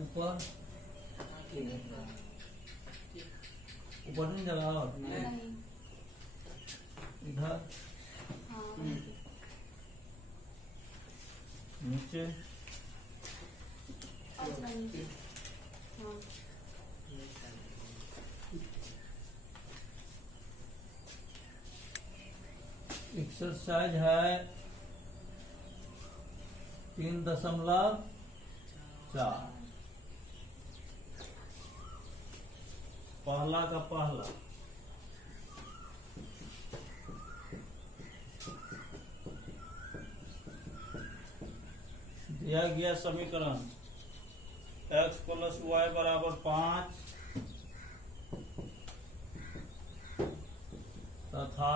ऊपर ऊपर नहीं जगह नहीं। इधर हाँ नीचे अच्छा नीचे। हाँ एक्सरसाइज है 3.4 पहला का पहला दिया गया समीकरण x प्लस वाई बराबर 5 तथा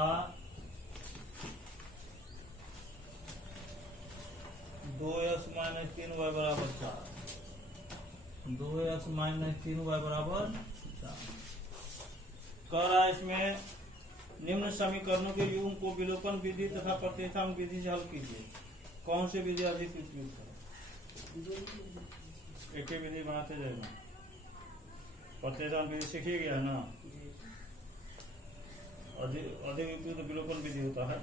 2x माइनस 3y बराबर 4 2x माइनस 3y बराबर 4 कह रहा है इसमें निम्न समीकरणों के युग्म को विलोपन विधि तथा प्रतिस्थापन विधि से हल कीजिए। कौन सी विधि अधिक उपयुक्त है? एक ही विधि बनाते जाएगा। प्रतिस्थापन विधि सीखिए गया है ना। अधिक उपयुक्त विलोपन विधि होता है।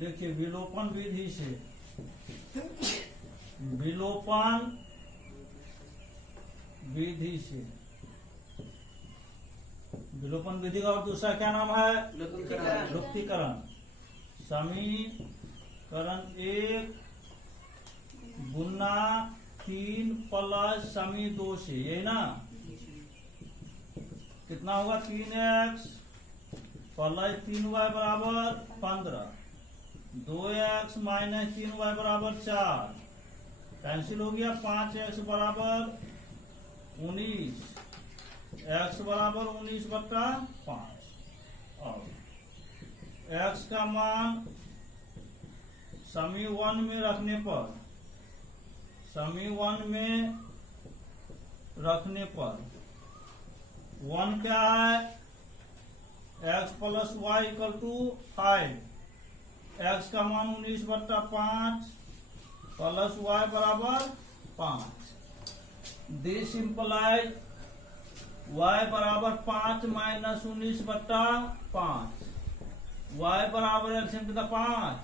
देखिए विलोपन विधि से विलोपन विधि से विलोपन विधि का और दूसरा क्या नाम है? लुप्तीकरण। समीकरण 1 गुना 3 प्लस समी 2 से, यही ना? कितना होगा? 3x प्लस 3y बराबर 15, 2x माइनस 3y बराबर 4, कैंसिल हो गया। 5x बराबर 19, x बराबर 19/5 और x का मान समी 1 में रखने पर समी 1 में रखने पर 1 क्या है? x plus y equal to 5, x का मान 19/5 प्लस y बराबर 5। दिस इंप्लाइज y बराबर 5 माइनस 19/5, y बराबर एलसीएम कितना 5,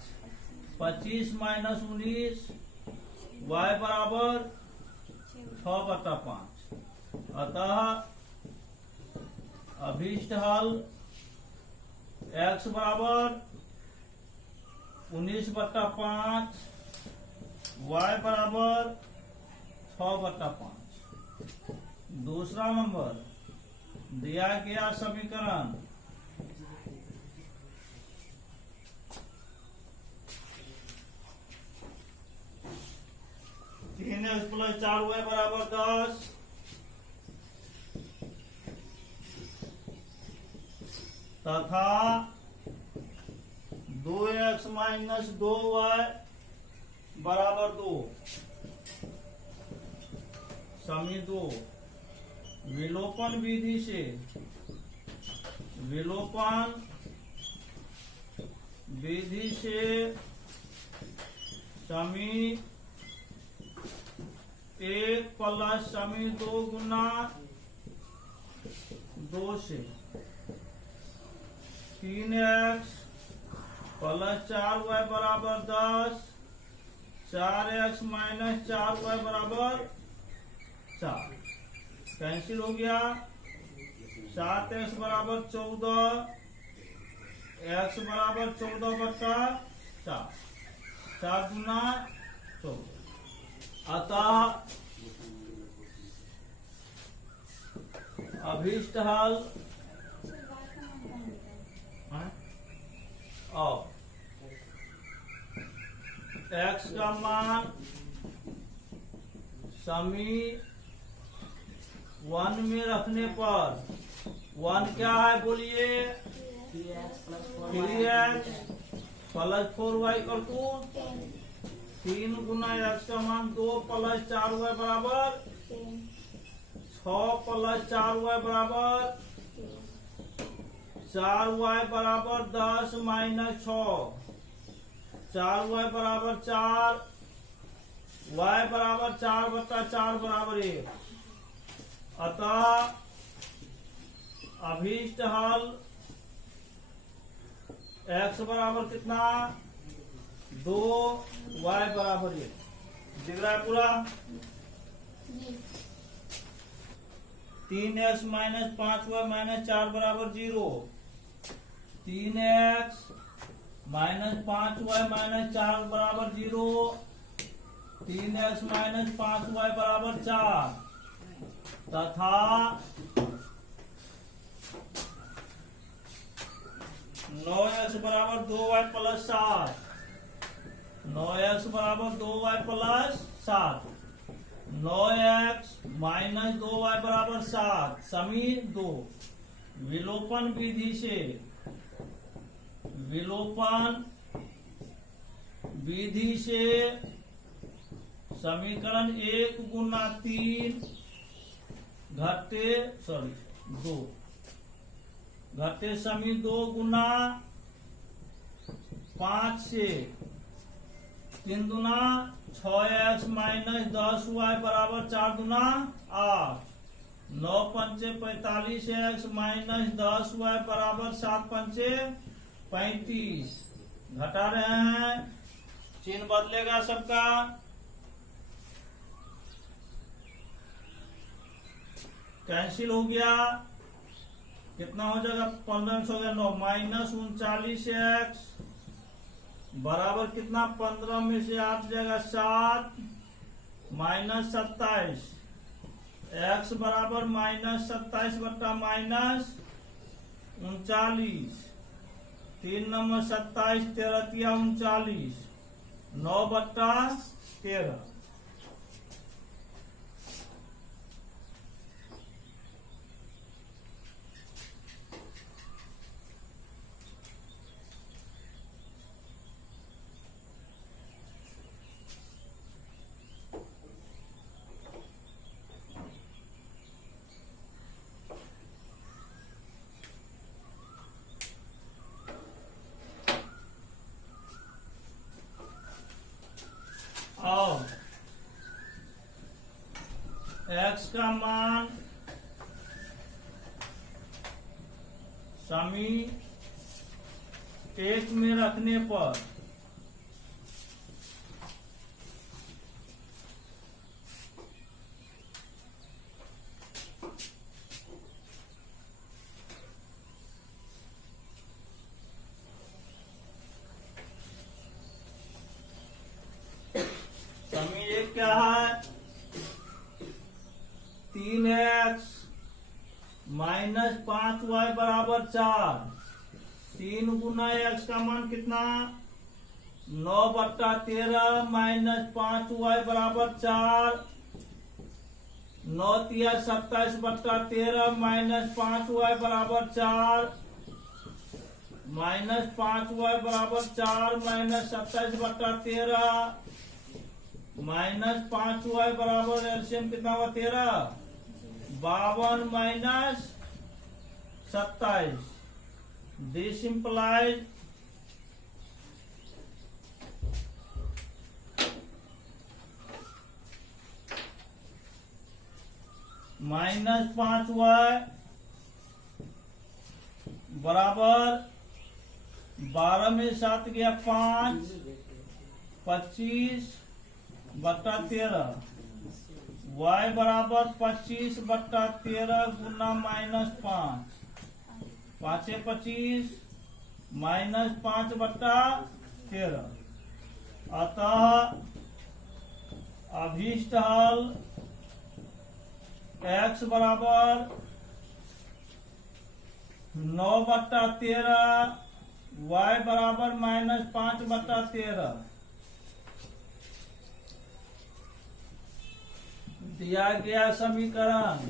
25 माइनस 19, y बराबर 6/5। अतः अभीष्ट हल x बराबर 19/5, y बराबर 6/5। दूसरा नंबर दिया गया समीकरण तीन एक्स प्लस 4y बराबर 10 तथा 2x माइनस 2y बराबर 2 समी 2। विलोपन विधि से समी 1 प्लस समी 2 गुना 2 से 3x प्लस 4y बराबर 10, 4x माइनस 4y बराबर 4, कैंसिल हो गया। 7x बराबर 14, x बराबर 14/4, 4 गुना 14। अतः अभीष्ट हल और x का मान समी 1 में रखने पर 1 क्या है बोलिए? 3x प्लस 4y कर टू 3 गुना x का मान 2 प्लस 4y बराबर 6 प्लस 4y बराबर 4y बराबर 10 माइनस 6 4y बराबर 4 y बराबर 4 बटा 4 बराबर 1। अतः अभीष्ट हल x बराबर कितना 2 y बराबर 1 दिख रहा है पूरा। जी 3x माइनस 5y माइनस 4 बराबर 0। 3x माइनस 5y माइनस 4 बराबर 0। 3x माइनस 5y बराबर 4 तथा 9x बराबर 2y प्लस 7। 9x बराबर 2y plus 7। 9x minus 2y बराबर 7 समीप 2। विलोपन विधि से समीकरण 1 गुना 3 घटे समी 2 गुना 5 से 3 दुना 6x माइनस 10y बराबर 4 दुना 8। 9 पंचे 45x माइनस 10y बराबर 7 पंचे 35। घटा रहे हैं, चिन्ह बदलेगा सबका। कैंसिल हो गया, कितना हो जाएगा 15 हो गया 9 माइनस 39x बराबर कितना 15 में से 8 जाएगा 7 माइनस 27। x बराबर माइनस 27 बट्टा माइनस 39। 3 नंबर 27 13 तिया 39 9 बट्टा 13। और x का मान समी 1 में रखने पर समी 1 क्या है 3x माइनस 5y बराबर 4। 3 गुना x का मान कितना 9 बट्टा 13 माइनस 5y बराबर 4। 9 तिया 27 बट्टा 13 माइनस 5y बराबर 4 माइनस 5y बराबर 4 माइनस 27 बट्टा 13 माइनस 5y बराबर एलसीएम कितना हुआ 13 52 minus 27। This implies minus 5y बराबर 12 में 7 गया 5 25 बट्टा 13 y बराबर 25 बट्टा 13 गुना माइनस 5 5 25 माइनस 5 बट्टा 13। अतः अभीष्ट हल x बराबर 9 बट्टा 13 y बराबर माइनस 5 बट्टा 13 दिया गया समीकरण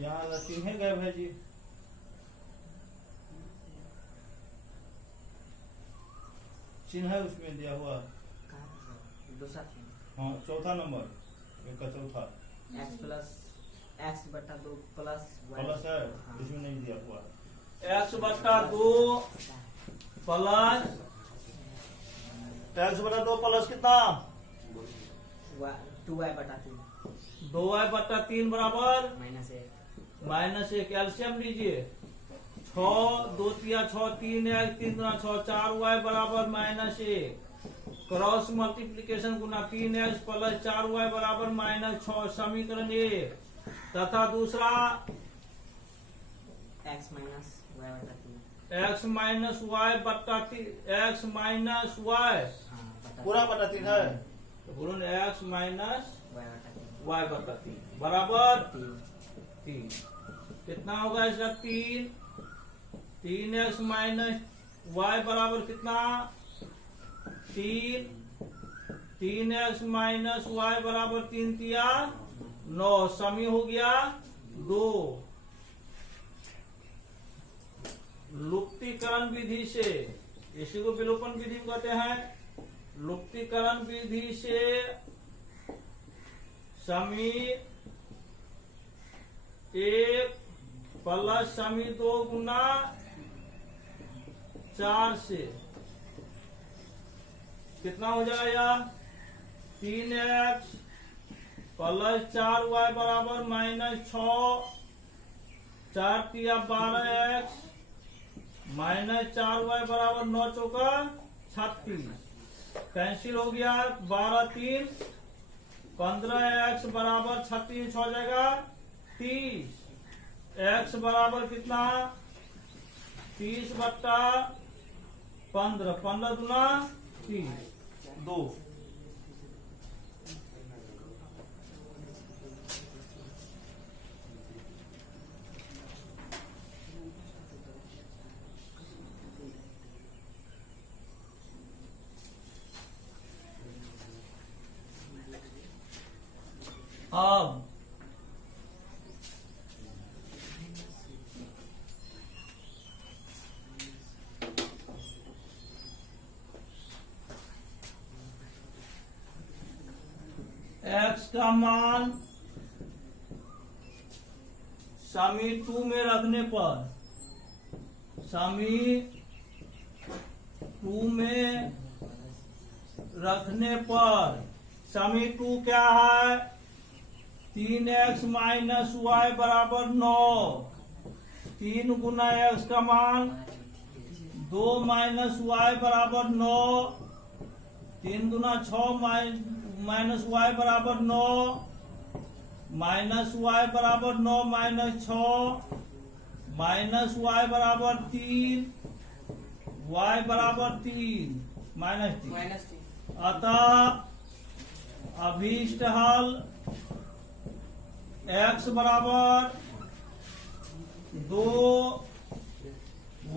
यहाँ चिन्ह गए है जी। चिन्ह है उसमें दिया हुआ। दूसरा हाँ, चौथा नंबर एक का चौथा x प्लस x बटा 2 प्लस प्लस है, इसमें नहीं दिया हुआ। x बटा 2 प्लस x बटा 2 प्लस कितना 2y बटा 3 2y बटा 3 बराबर -1 एलसीएम लीजिए। 6 2 तिया 6 3 1 3 गुना 6 4y बराबर -1। क्रॉस मल्टीप्लिकेशन गुना 3x प्लस 4y बराबर -6 समीकरण 1 तथा दूसरा x माइनस y बटा 3 x माइनस y बटा 3 x माइनस y पूरा बटा 3 है तो बोलो x माइनस y बटा 3 बराबर 3। कितना होगा इसका 3x माइनस y बराबर कितना 3x माइनस y बराबर 3 तिया 9 समी हो गया 2। लुप्तीकरण विधि से, इसी को विलोपन विधि कहते हैं। लुप्तीकरण विधि से समी 1 प्लस समी 2 गुना 4 से कितना हो जाएगा 3x प्लस 4y बराबर -6 4 तिया 12x माइनस 4y बराबर 9 चौका 36 कैंसिल हो गया 12 3 15x बराबर 36 हो जाएगा 30। x बराबर कितना 30 बट्टा 15 15 गुना 30 2। अब x का मान समी 2 में रखने पर, समी 2 में रखने पर समी 2 क्या है 3x माइनस y बराबर 9। 3 गुना x का मान 2 माइनस y बराबर 9। 3 गुना 6 माइनस y बराबर 9 माइनस y बराबर 9 माइनस 6 माइनस y बराबर 3 y बराबर 3 -3। अतः अभीष्ट हल x बराबर 2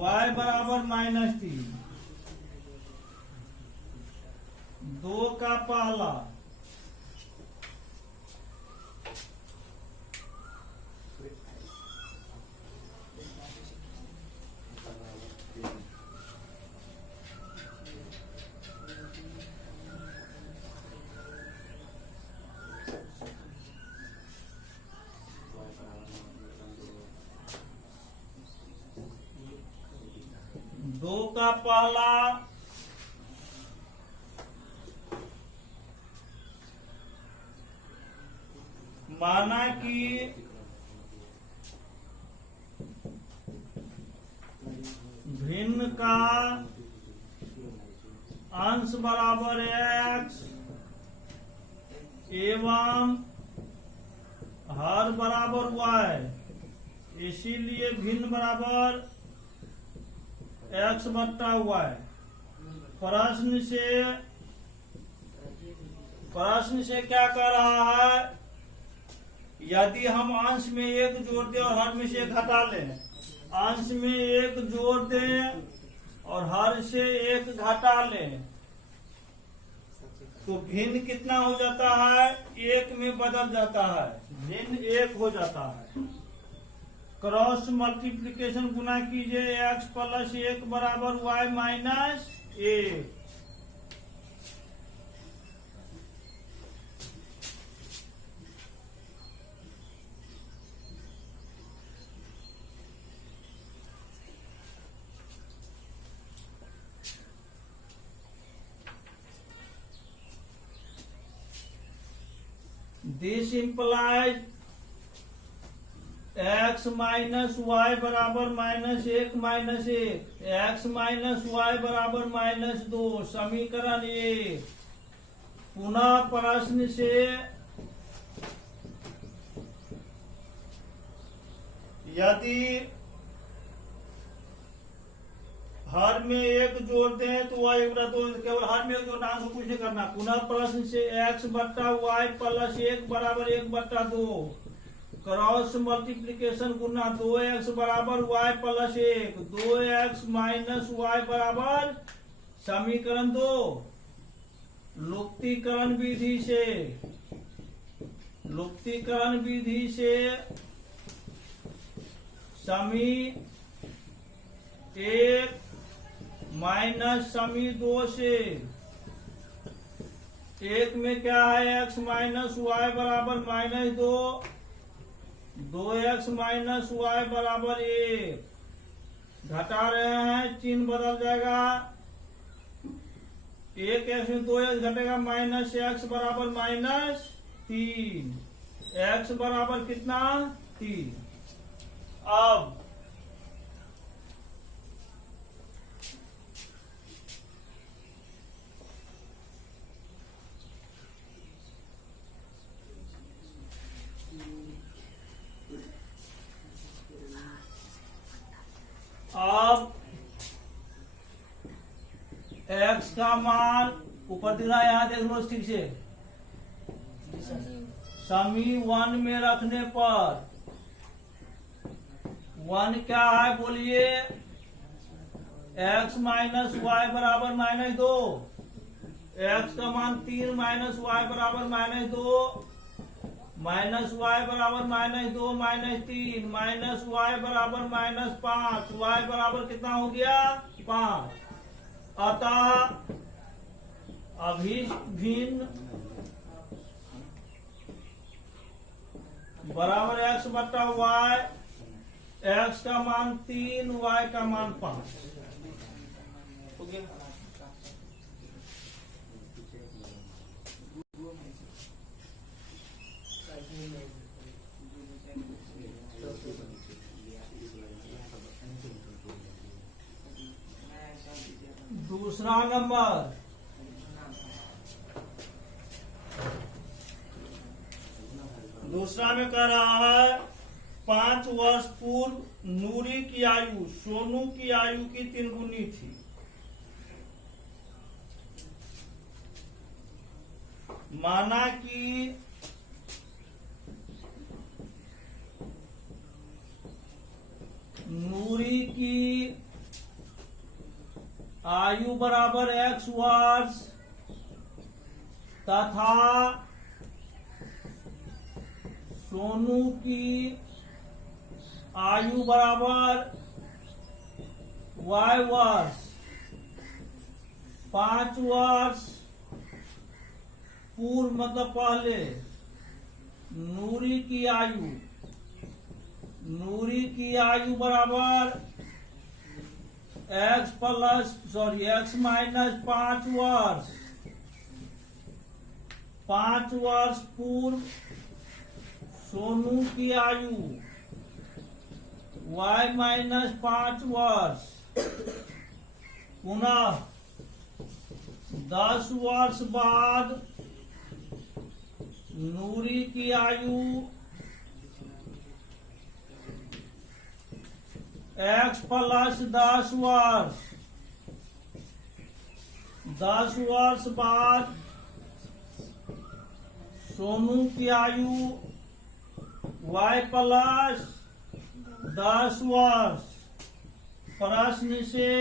y बराबर -3। 2 का पहला माना कि भिन्न का अंश बराबर x एवं हर बराबर y, इसीलिए भिन्न बराबर x बट्टा y। प्रश्न से क्या कह रहा है, यदि हम अंश में 1 जोड़ दें और हर में से 1 घटा लें, अंश में 1 जोड़ दें और हर से 1 घटा लें तो भिन्न कितना हो जाता है 1 में बदल जाता है, भिन्न 1 हो जाता है। क्रॉस मल्टीप्लीकेशन गुना कीजिए x प्लस 1 बराबर y minus 1। This implies x minus y बराबर minus 1 minus 1, x minus y बराबर माइनस 2। समीकरण 1। पुनः प्रश्न से यदि हर में एक जोड़ते हैं तो y बराबर 2, केवल हर में एक जोड़ना, आंसर कुछ नहीं करना। पुनः प्रश्न से x बट्टा वाई प्लस 1 बराबर 1 बट्टा 2। क्रॉस मल्टीप्लीकेशन गुना 2x बराबर y plus 1, 2x minus y बराबर समीकरण 2। लुप्तीकरण विधि से समी 1 माइनस समी 2 से 1 में क्या है x माइनस वाई बराबर माइनस 2, 2x माइनस वाई बराबर 1। घटा रहे हैं, चिन्ह बदल जाएगा। 1x में 2x घटेगा, माइनस x बराबर माइनस 3। x बराबर कितना 3। अब x का मान ऊपर दिख रहा है, यहां देख लो ठीक से। समी 1 में रखने पर 1 क्या है बोलिए, x माइनस वाई बराबर माइनस 2। x का मान 3 माइनस वाई बराबर माइनस 2, माइनस वाई बराबर माइनस 2 माइनस 3, माइनस वाई बराबर माइनस 5, वाई बराबर कितना हो गया 5। अतः अभिन्न बराबर x बट्टा वाई, x का मान 3, y का मान 5। दूसरा नंबर, दूसरा में कह रहा है 5 वर्ष पूर्व नूरी की आयु सोनू की आयु की 3 गुनी थी। माना कि नूरी की आयु बराबर x वर्ष तथा सोनू की आयु बराबर y वर्ष। 5 वर्ष पूर्व मतलब पहले नूरी की आयु बराबर x माइनस 5 वर्ष। 5 वर्ष पूर्व सोनू की आयु y माइनस 5 वर्ष। पुनः 10 वर्ष बाद नूरी की आयु x प्लस 10 वर्ष। 10 वर्ष बाद सोनू की आयु y प्लस 10 वर्ष। प्रश्न से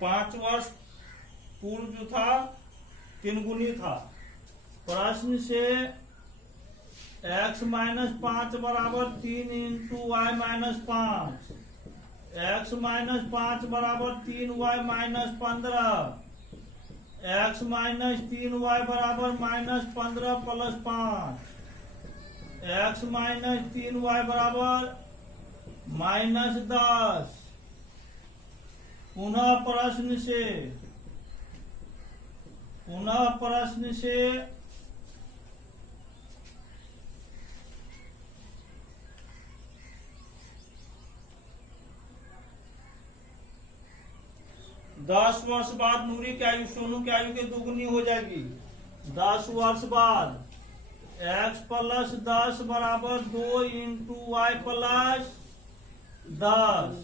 5 वर्ष पूर्व जो था 3 गुनी था। प्रश्न से x माइनस 5 बराबर 3 into y minus 5, x minus 5 बराबर 3 y minus 15, x minus 3 y बराबर minus 15 plus 5, x minus 3 y बराबर माइनस 10। पुनः प्रश्न से 10 वर्ष बाद नूरी की आयु सोनू की आयु के दोगुनी हो जाएगी। 10 वर्ष बाद x प्लस 10 बराबर 2 into y plus 10,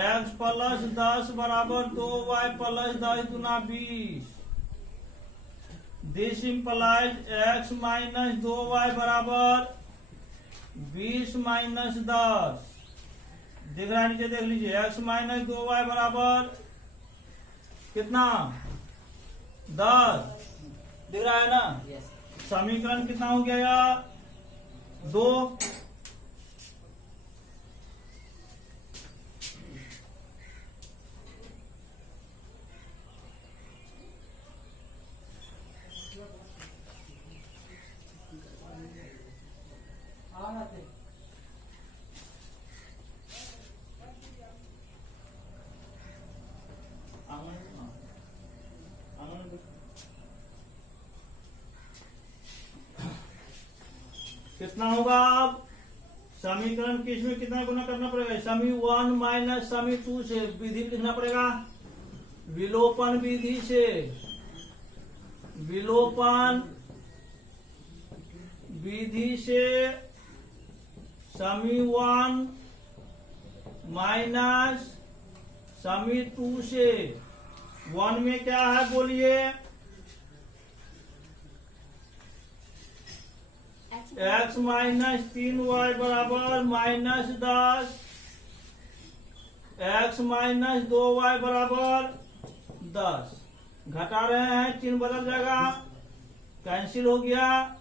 x plus 10 बराबर 2 वाई प्लस 10 गुना 20। This implies x minus 2 y बराबर 20 माइनस 10। दिख रहा है नीचे, देख लीजिए, x माइनस 2 वाई बराबर कितना 10, दिख रहा है ना। यस। समीकरण कितना हो गया? 2। कितना होगा? अब समीकरण किस में कितना गुना करना पड़ेगा? समी 1 माइनस समी 2 से विधि लिखना पड़ेगा। विलोपन विधि से, विलोपन विधि से समी 1 माइनस समी 2 से 1 में क्या है बोलिए? x माइनस 3 वाई बराबर माइनस 10, x माइनस 2 वाई बराबर 10। घटा रहे हैं, चिन्ह बदल जाएगा, कैंसिल हो गया।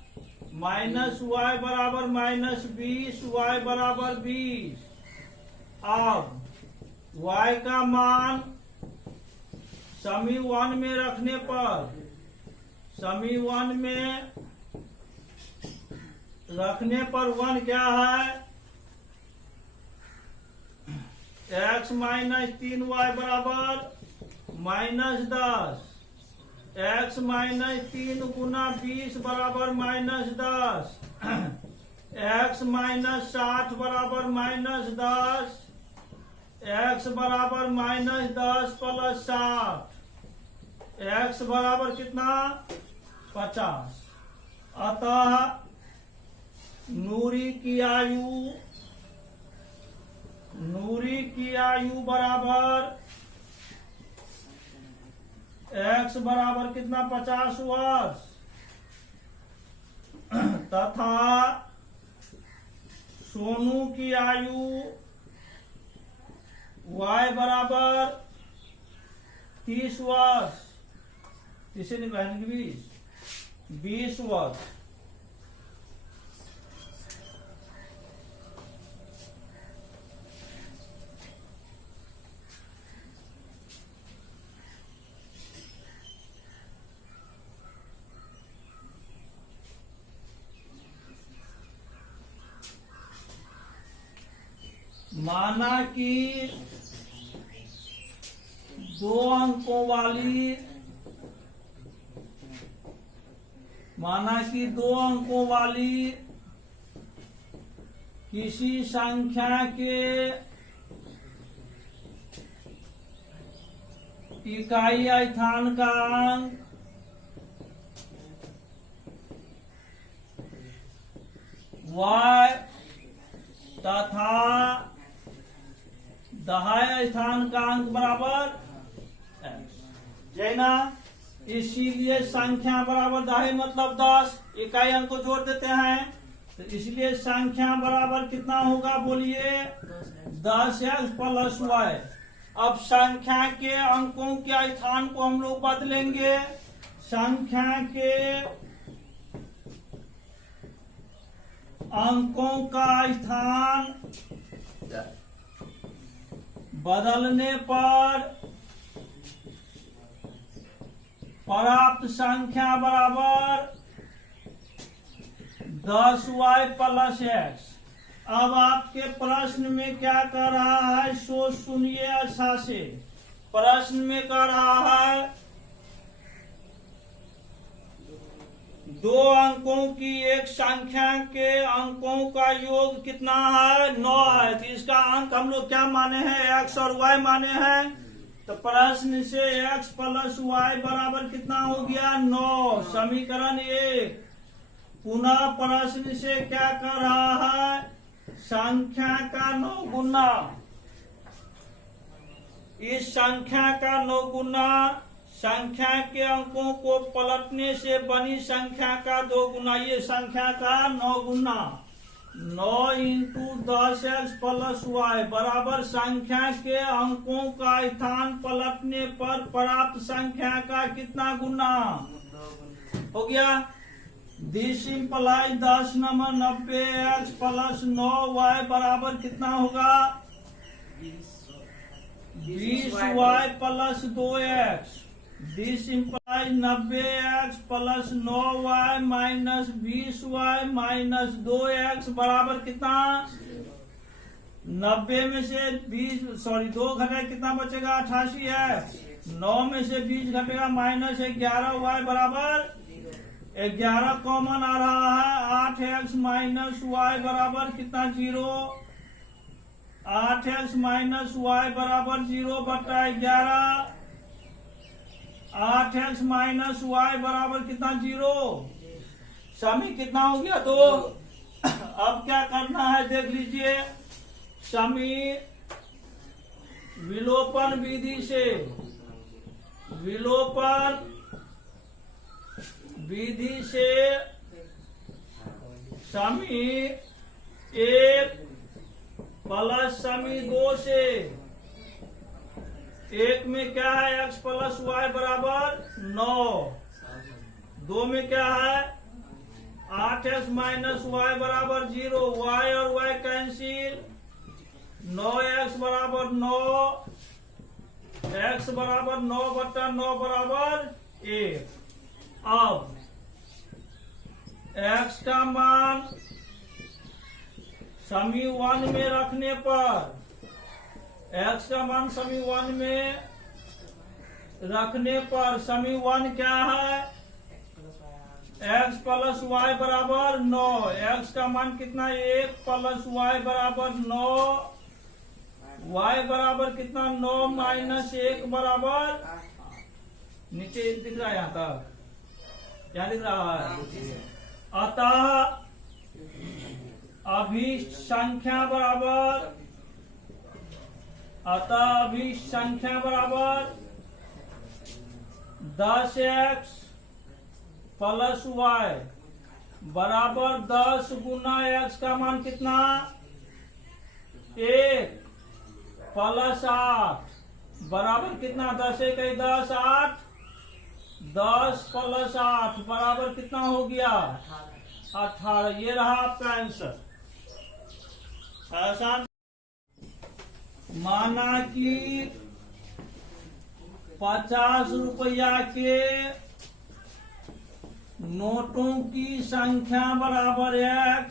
माइनस वाई बराबर माइनस 20, वाई बराबर 20। अब y का मान समी 1 में रखने पर, समी 1 में रखने पर 1 क्या है? x माइनस 3 वाई बराबर माइनस 10, x माइनस 3 गुना 20 बराबर माइनस 10, x माइनस 60 बराबर माइनस 10, x बराबर माइनस 10 प्लस 60, x बराबर कितना? 50। अतः नूरी की आयु बराबर x बराबर कितना? 50 वर्ष, तथा सोनू की आयु y बराबर 30 वर्ष, इसे निकालेंगे 20 वर्ष। माना कि 2 अंकों वाली किसी संख्या के इकाई स्थानांक y तथा दहाई स्थानांक बराबर x, है ना। इसीलिए संख्या बराबर दहाई मतलब 10, इकाई अंक को जोड़ देते हैं, तो इसलिए संख्या बराबर कितना होगा बोलिए? 10x plus y। अब संख्या के अंकों के स्थान को हम लोग बदलेंगे। संख्या के अंकों का स्थान बदलने पर प्राप्त संख्या बराबर 10y प्लस x। अब आपके प्रश्न में क्या कर रहा है, सोच सुनिए अच्छा से। प्रश्न में कह रहा है दो अंकों की एक संख्या के अंकों का योग कितना है, 9 है। तो इसका अंक हम लोग क्या माने हैं, x और y माने हैं। तो प्रश्न से x प्लस y बराबर कितना हो गया, 9। समीकरण 1। पुनः प्रश्न से क्या कर रहा है, संख्या का 9 गुना, इस संख्या का 9 गुना संख्या के अंकों को पलटने से बनी संख्या का 2 गुना। ये संख्या का 9 गुना 9 इंटू 10x प्लस y बराबर संख्या के अंकों का स्थान पलटने पर प्राप्त संख्या का कितना गुना हो गया। This implies 10 number 90x plus 9y बराबर कितना होगा, 20y plus 2x। This implies 90x plus 9y minus 20y minus 2x बराबर कितना, 90 में से 2 घटे कितना बचेगा, 88 है। 9 में से 20 घटेगा माइनस 11y बराबर 11 कॉमन आ रहा है। 8x माइनस y बराबर कितना, 0। 8x माइनस y बराबर 0 बटा 11। 8x माइनस y बराबर कितना, 0। समी कितना हो गया, 2। अब क्या करना है देख लीजिए। समी विलोपन विधि से, विलोपन विधि से समी 1 प्लस समी 2 से, 1 में क्या है, x प्लस y बराबर 9। 2 में क्या है, 8x माइनस y बराबर 0। y और y कैंसिल, 9x बराबर 9, x बराबर 9 बटा 9 बराबर 1। अब x का मान समी 1 में रखने पर, x का मान समी 1 में रखने पर समी 1 क्या है, x प्लस y बराबर 9। x का मान कितना, 1 प्लस y बराबर 9। y बराबर कितना, 9 माइनस 1 बराबर, नीचे दिख रहा है, यहाँ तक क्या दिख रहा है। अतः अभी संख्या बराबर, अतः अभी संख्या बराबर 10x प्लस y बराबर 10 गुना x का मान कितना, 1 प्लस 8 बराबर कितना, 10 1 10 8, 10 प्लस 8 बराबर कितना हो गया, 18। ये रहा आपका आंसर। आसान। माना कि 50 रुपया के नोटों की संख्या बराबर x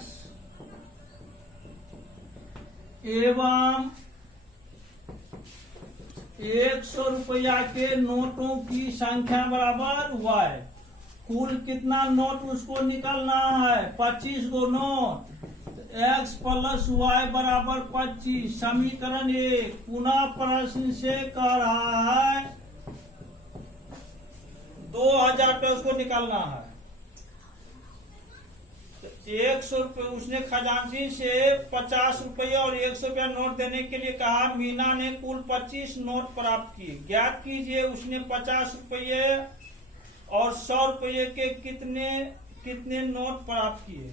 एवं 100 रुपया के नोटों की संख्या बराबर y। कुल कितना नोट उसको निकालना है, 25 गो नोट। x प्लस y बराबर 25। समीकरण 1। पुनः प्रश्न से कह रहा है 2000 रुपये उसको निकालना है। 100 रुपये उसने खजांची से 50 रुपये और 100 रुपया नोट देने के लिए कहा। मीना ने कुल 25 नोट प्राप्त किए। ज्ञात कीजिए उसने 50 रुपये और 100 रुपये के कितने कितने नोट प्राप्त किए।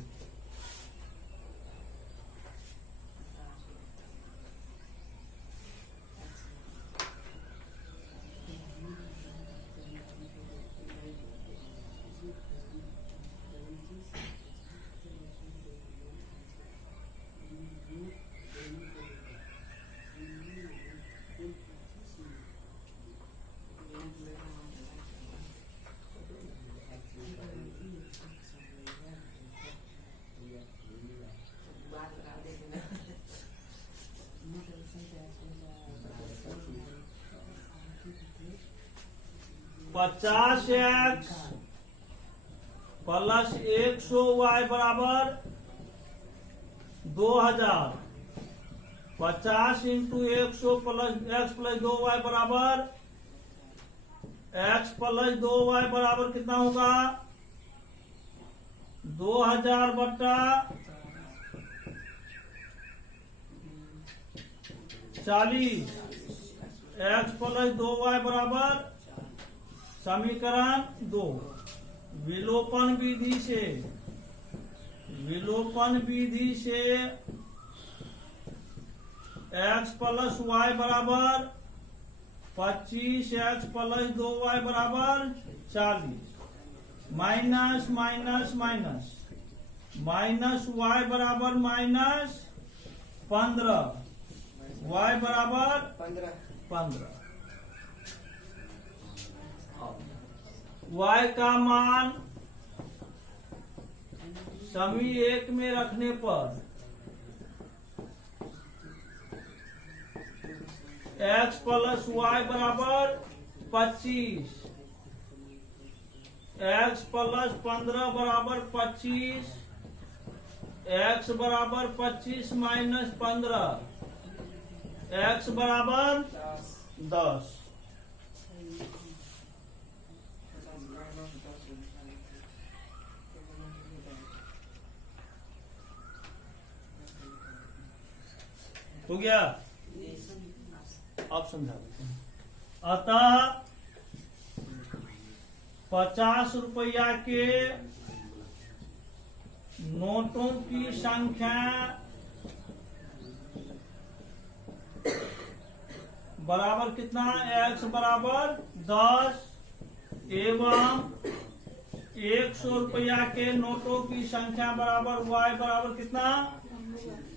50x प्लस 100y बराबर 2000। 50 into 100 plus x plus 2y बराबर x प्लस 2y बराबर कितना होगा? 2000 बट्टा 40। x प्लस 2y बराबर समीकरण 2। विलोपन विधि से x प्लस y बराबर 25, x प्लस 2y बराबर 40। Minus minus minus minus y बराबर माइनस 15, y बराबर 15। y का मान समी 1 में रखने पर x प्लस y बराबर 25, x प्लस 15 बराबर 25, x बराबर 25 माइनस 15, x बराबर 10। हो गया? आप समझा देते हैं। अतः 50 रुपया के नोटों की संख्या बराबर कितना? x बराबर 10 एवं 100 रुपया के नोटों की संख्या बराबर y बराबर कितना?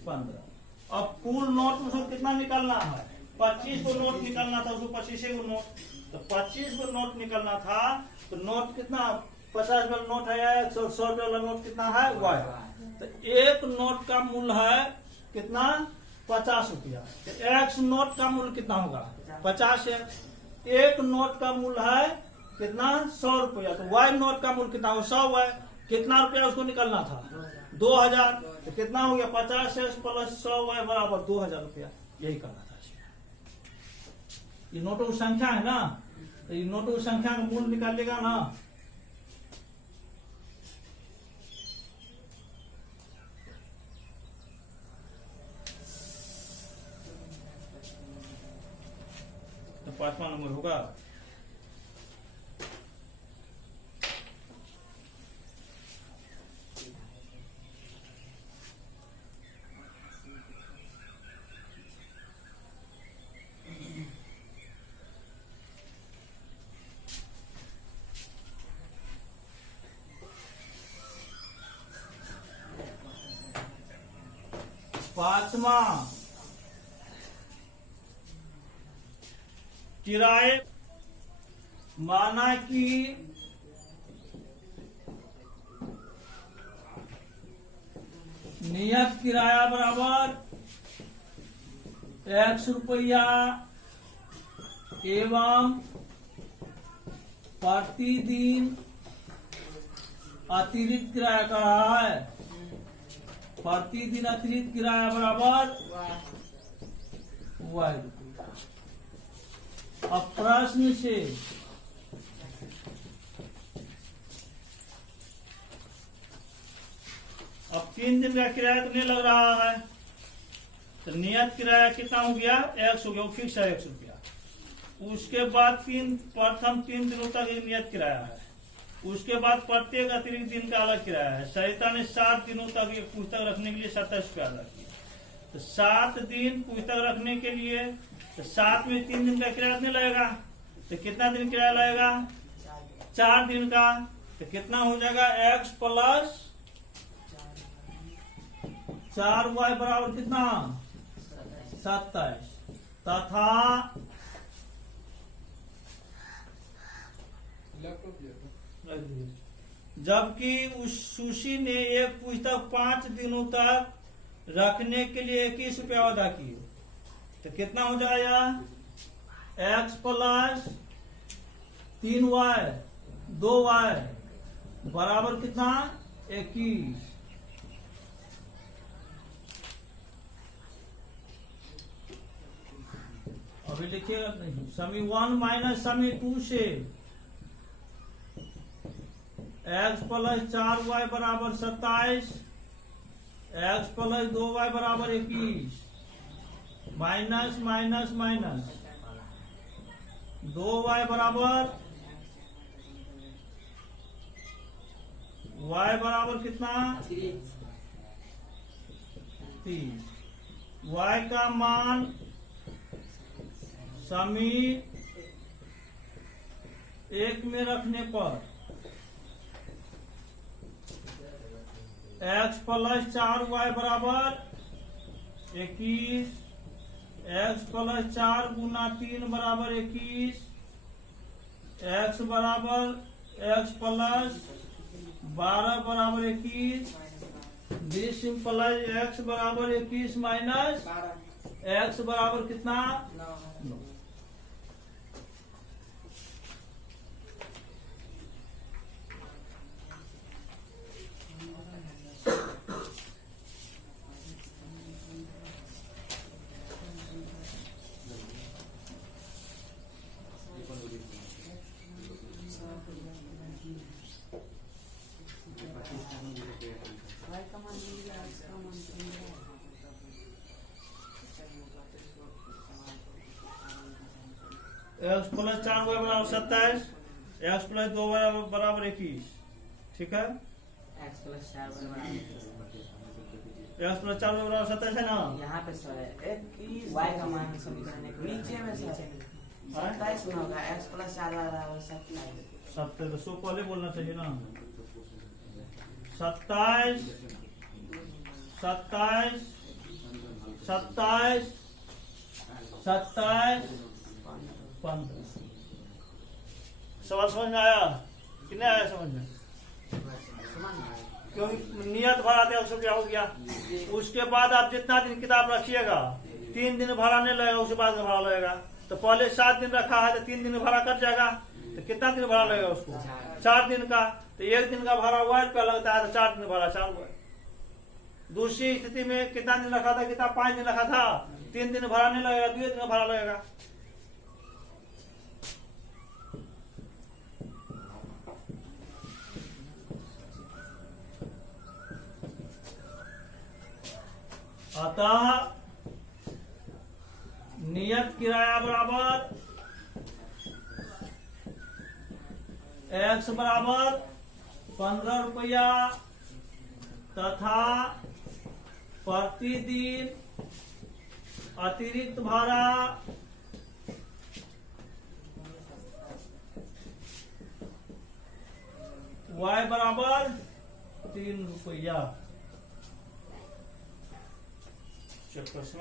15। अब कुल नोट उसको कितना निकालना है? 25 को नोट निकालना था, उसको 25 को नोट, तो 25 को नोट निकालना था। तो नोट कितना? 50 वाला नोट है, 100 वाला नोट कितना है? y। तो एक नोट का मूल्य है कितना? 50 रुपया। तो x नोट का मूल्य कितना होगा? 50 है। एक नोट का मूल्य है कितना? 100 रुपया। तो y नोट का मूल्य कितना होगा? 100 है। कितना रुपया उसको निकालना था? 2000। तो कितना हो गया? 50x प्लस 100y बराबर 2000 रुपया। यही करना था। ये नोटों की संख्या है ना, तो ये नोटों की संख्या का मूल्य निकालेगा ना। तो 5वां नंबर होगा। पांचवा, किराए। माना कि नियत किराया बराबर x रुपया एवं प्रतिदिन अतिरिक्त किराया का रहा है। प्रतिदिन अतिरिक्त किराया बराबर y रुपया। अब प्रश्न से अब 3 दिन का किराया तो नहीं लग रहा है, तो नियत किराया कितना हो गया? x हो गया, फिक्स है 100 रुपया। उसके बाद प्रथम 3 दिनों तक एक नियत किराया है। उसके बाद प्रत्येक अतिरिक्त दिन का अलग किराया है। सरिता ने 7 दिनों तक एक पुस्तक रखने के लिए 27 रुपया अदा किया। तो 7 दिन पुस्तक रखने के लिए, तो 7 में 3 दिन का किराया नहीं लगेगा, तो कितना दिन किराया लगेगा? 4 दिन का। तो कितना हो जाएगा? x प्लस 4y बराबर कितना? 27। तथा जबकि उस सुशी ने एक पुस्तक 5 दिनों तक रखने के लिए 21 रुपया अदा किए, तो कितना हो जाएगा? x प्लस 3y 2y बराबर कितना 21। अभी लिखिएगा नहीं, समी 1 माइनस समी 2 से x प्लस 4y बराबर 27, x प्लस 2y बराबर 21, माइनस माइनस माइनस 2y बराबर y बराबर कितना 30। y का मान समी 1 में रखने पर x प्लस 4y बराबर 21, x प्लस 4 गुना 3 बराबर 21, x बराबर x प्लस 12 बराबर 21, बी सिंपलाइज x बराबर 21 माइनस x बराबर कितना 9। x प्लस 4 y बराबर 27, x प्लस 2 y बराबर 21। ठीक है, x प्लस 4 बराबर x प्लस 4 y बराबर 27 है ना। यहाँ पे सर y का मान समीकरण एक नीचे में सर 27 में होगा, x प्लस 4 बराबर 27। 27 सो पहले बोलना चाहिए ना। 27 27 27 27 15। सवाल समझ में आया कि नहीं आया समझ में? क्योंकि नियत भरा थे उसको क्या हो गया। उसके बाद आप जितना दिन किताब रखिएगा 3 दिन भाड़ा नहीं लगेगा, उसके बाद भाड़ा लगेगा। तो पहले 7 दिन रखा है तो 3 दिन भाड़ा कट जाएगा, तो कितना दिन भाड़ा लगेगा उसको 4 दिन का। तो 1 दिन का भाड़ा ₹1 लगता है, तो 4 दिन भाड़ा 4 रुपए। दूसरी स्थिति में कितना दिन रखा था, कितना 5 दिन रखा था, 3 दिन भाड़ा नहीं लगेगा, 2 दिन का भाड़ा लगेगा। अतः नियत किराया बराबर x बराबर 15 रुपया तथा प्रतिदिन अतिरिक्त भाड़ा y बराबर 3 रुपया। प्रश्न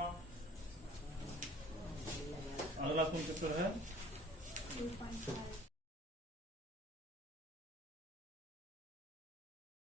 अगला कौन चैप्टर है? 2.5